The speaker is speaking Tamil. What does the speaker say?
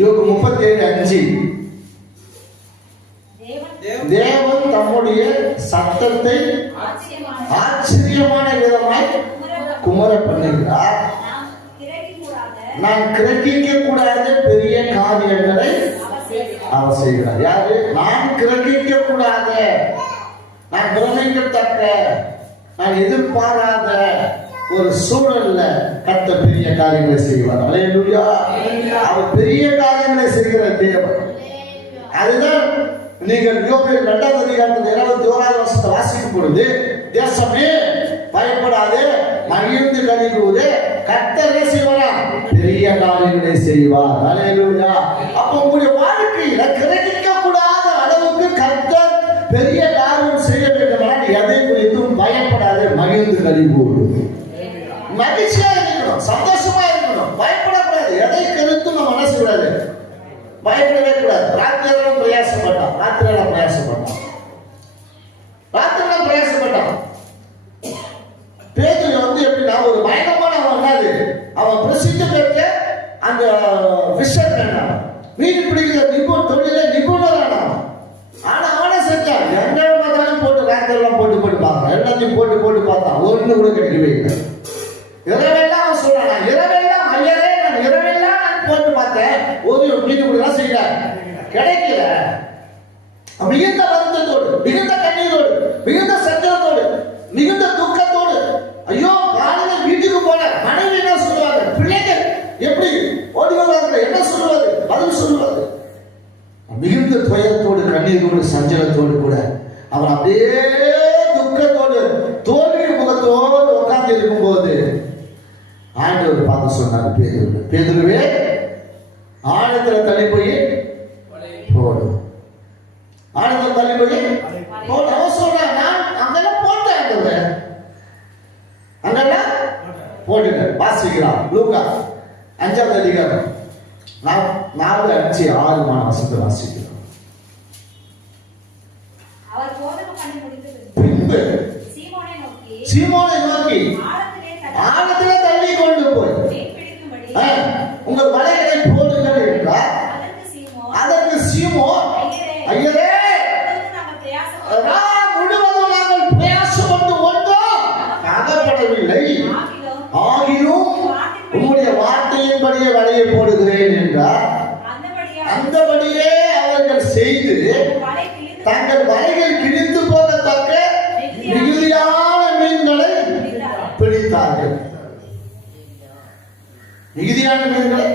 யோபு 37:5. தேவன் தம்முடைய சத்தத்தை ஆச்சரியமான விதமாய் குமர பண்ணுகிறார். நான் கிரகிக்க கூடாத பெரிய காரியங்களை அவர் செய்கிறார். யாரு? நான் கிரகிக்க கூடாத, நான் பிரமிக்கத்தக்க, நான் எதிர்பாராத ஒரு சூழல்ல கர்த்தர் பெரிய காரியங்களை செய்வார். அல்லேலூயா. அவர் பெரிய காரியங்களை செய்கிற தேவன். அதுதான் நீங்கள் யோபு 2ஆம் அதிகாரத்தில் 21ஆவது வசனத்தை வாசிக்கும் பொழுது, தேசமே பயப்படாதே, மகிழ்ந்து களிகூரு, கர்த்தர் செய்வார், பெரிய காரியங்களை செய்வார். அல்லேலூயா. அப்ப உங்களுடைய வாழ்க்கையில கிரகிக்க கூடாத அளவுக்கு கர்த்தர் பெரிய காரியம் செய்ய வேண்டுமானால் எதை குறித்தும் பயப்படாதே, மகிழ்ந்து களிகூரு. மகிழ்ச்சியா இருக்கணும், சந்தோஷமா இருக்கணும், பயப்படக்கூடாது. எதை குறித்தும் நம்ம மனசு கூடாது, பயப்படவே கூடாது. ராத்திரிலாம் பிரயாசப்பட்டான், ராத்திரிலாம் பிரயாசப்பட்டான். பேதுரு எப்படின்னா ஒரு பயங்கரமான அவன் பிரசித்தி பெற்ற அந்த விஷயம் மீன் பிடிக்கிற தொழில நிபுணரானான். ஆனா அவனை செஞ்சான். எங்க பார்த்தாலும் போட்டு ராத்திரிலாம் போட்டு பார்த்தான், எல்லாத்தையும் போட்டு பார்த்தான், ஒண்ணு கூட கிடைக்கவே இல்லை. இரவெல்லாம் அவன் சொல்றான், இரவெல்லாம் ஐயரே, நான் இரவெல்லாம் நான் போட்டு பார்த்தேன், ஒரு மீன் பிடிக்கலாம் செய்யல, கிடைக்கல. மிகுந்த வருத்தத்தோடு, மிகுந்த கண்ணீரோடு, மிகுந்த சஞ்சலத்தோடு, மிகுந்த துக்கத்தோடு, ஐயோ காலையில வீட்டுக்கு போன மனைவி என்ன சொல்லுவாங்க, பிள்ளைகள் எப்படி ஓடி வருவாங்க, என்ன சொல்லுவாரு, பதில் சொல்லுவாரு. மிகுந்த துயரத்தோடு, கண்ணீரோடு, சஞ்சலத்தோடு கூட அவன் அப்படியே துக்கத்தோடு, தோல்வி முகத்தோடு உட்கார்ந்து இருக்கும் போது ஆண்டவர் பார்த்து சொன்னார், பேதுருவே ஆழத்துல தள்ளி போய் போடு, ஆழத்துல தள்ளி போய் போடு. அவன் சொல்றான், நான் அங்கெல்லாம் போட்டேன், அங்கெல்லாம் போட்டுங்க. வாசிக்கிறான் லூக்கா 5ஆம் அதிகாரம் 4:5-6 வசனத்தை வாசிக்கிறான். பின்பு சீமோனை நோக்கி ஆழத்திலே தள்ளி கொண்டு போய் உங்கள் வலைகளை போடுங்கள் என்றார். அதற்கு சீமோன், ஐயரே, முழுவதும் நாங்கள் பிரயாசப்பட்டு ஒன்றும் அகப்படவில்லை, ஆகியும் உங்களுடைய வார்த்தையின்படியே வலையை போடுகிறேன் என்றார். அந்தபடியே அவர்கள் செய்து தங்கள் வலைகள் கிழித்து போகத்தக்க மிகுதியான மீன்களை பிடித்தார்கள். மிகுதியான மீன்களை